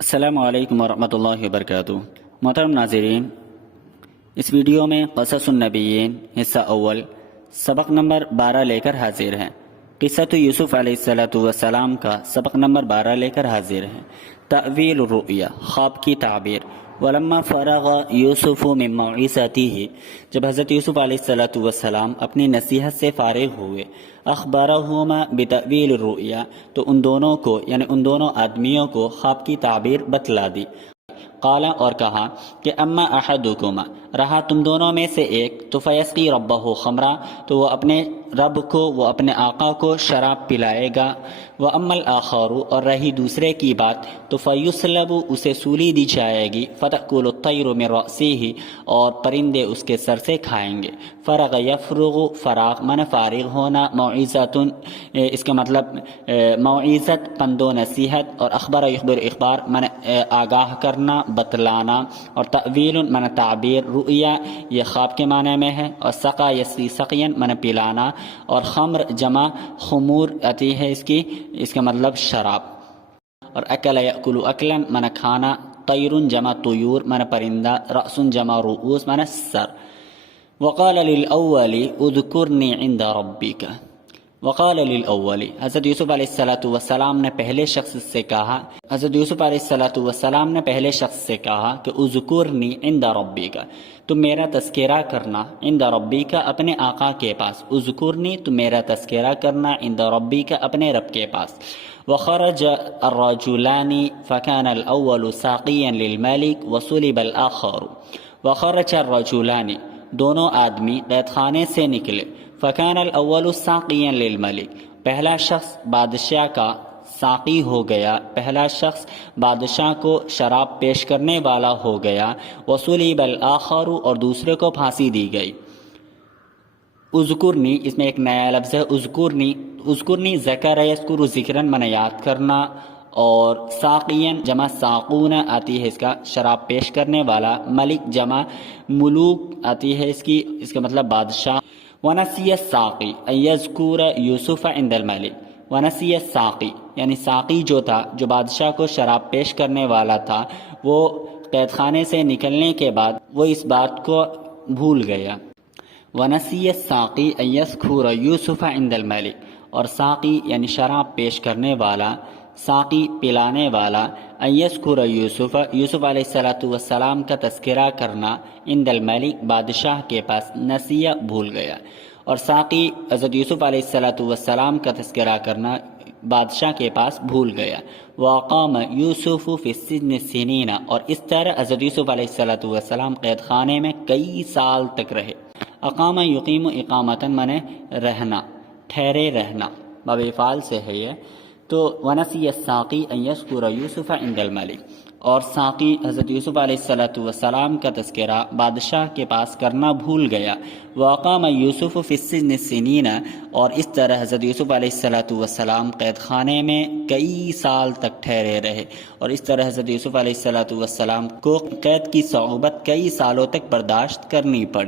السلام علیکم ورحمۃ اللہ وبرکاتہ۔ محترم ناظرین، اس ویڈیو میں قصص النبیین حصہ اول سبق نمبر 12 لے کر حاضر ہیں۔ قصۃ یوسف علیہ السلام کا سبق نمبر 12 لے کر حاضر ہیں۔ تأویل الرؤیا، خواب کی تعبیر۔ ولما فرغ یوسف من موعظته، جب حضرت یوسف علیہ السلام اپنی نصیحت سے فارغ ہوئے، اخبرہما بتأویل الرؤیا، تو ان دونوں کو یعنی ان دونوں آدمیوں کو خواب کی تعبیر بتلا دی۔ قال، اور کہا کہ اما احدکما، رہا تم دونوں میں سے ایک، تو فیسقی ربہ خمرا، تو وہ اپنے رب کو، وہ اپنے آقا کو شراب پلائے گا۔ واما الاخر، اور رہی دوسرے کی بات، تو فیسلب، اسے سولی دی جائے گی، فتأکل الطیر من رأسہ، اور پرندے اس کے سر سے کھائیں گے۔ فرغ یفرغ، فراغ من فارغ ہونا، موعظۃ اس کا مطلب موعظت پند و نصیحت، اور اخبر یخبر اخبار من آگاہ کرنا، بتلانا، اور تأویل من تعبیر، رؤیا یہ خواب کے معنی میں ہے، اور سقا یسقی سقین من پلانا، اور خمر جمع خمور آتی ہے اس کا مطلب شراب، اور اکل یأکل اکلا من کھانا، طیر جمع طیور من پرندہ، رأس جمع رؤوس من سر۔ وقال للأول اذکرنی عند ربک، وقال للأول، حضرت یوسف علیہ السلام نے پہلے شخص سے کہا، حضرت یوسف علیہ السلام نے پہلے شخص سے کہا کہ اذکرنی عند ربک، تم میرا تذکرہ کرنا، عند ربک اپنے آقا کے پاس، اذکرنی تم میرا تذکرہ کرنا، عند ربک اپنے رب کے پاس۔ وخرج الرجلان فكان الأول ساقيا للملك وصلب الآخر، وخرج الرجلان دونوں آدمی قید خانے سے نکلے، فكان الأول ساقيا للملك پہلا شخص بادشاہ کا ساقی ہو گیا، پہلا شخص بادشاہ کو شراب پیش کرنے والا ہو گیا، وصلب الآخر اور دوسرے کو پھانسی دی گئی۔ اذکرنی اس میں ایک نیا لفظ ہے، اذکرنی ذکر یذکر ذکرن من یاد کرنا، اور ساقین جمع ساقون آتی ہے اس کا شراب پیش کرنے والا، ملک جمع ملوک آتی ہے اس کا مطلب بادشاہ۔ ونسی الساقی ان یذکر یوسف عند الملک، ونسی الساقی یعنی ساقی جو تھا، جو بادشاہ کو شراب پیش کرنے والا تھا، وہ قید خانے سے نکلنے کے بعد وہ اس بات کو بھول گیا۔ ونسی الساقی ان یذکر یوسف عند الملک، اور ساقی یعنی شراب پیش کرنے والا، ساقی پلانے والا، ان یذکر یوسف علیہ السلام کا تذکرہ کرنا، عند الملک بادشاہ کے پاس، نسیہ بھول گیا، اور ساقی حضرت یوسف علیہ السلام کا تذکرہ کرنا بادشاہ کے پاس بھول گیا۔ وقام یوسف فی السجن سنین، اور اس طرح حضرت یوسف علیہ السلام قید خانے میں کئی سال تک رہے۔ اقام یقیم اقامتاً منے رہنا، ٹھہرے رہنا، باب افعال سے ہے یہ۔ تو ونسی الساقی ان یذکر یوسف عند الملک، اور ساقی حضرت یوسف علیہ السلام کا تذکرہ بادشاہ کے پاس کرنا بھول گیا۔ وقام یوسف فی السجن سنین، اور اس طرح حضرت یوسف علیہ السلام قید خانے میں کئی سال تک ٹھہرے رہے، اور اس طرح حضرت یوسف علیہ السلام کو قید کی صعوبت کئی سالوں تک برداشت کرنی پڑی۔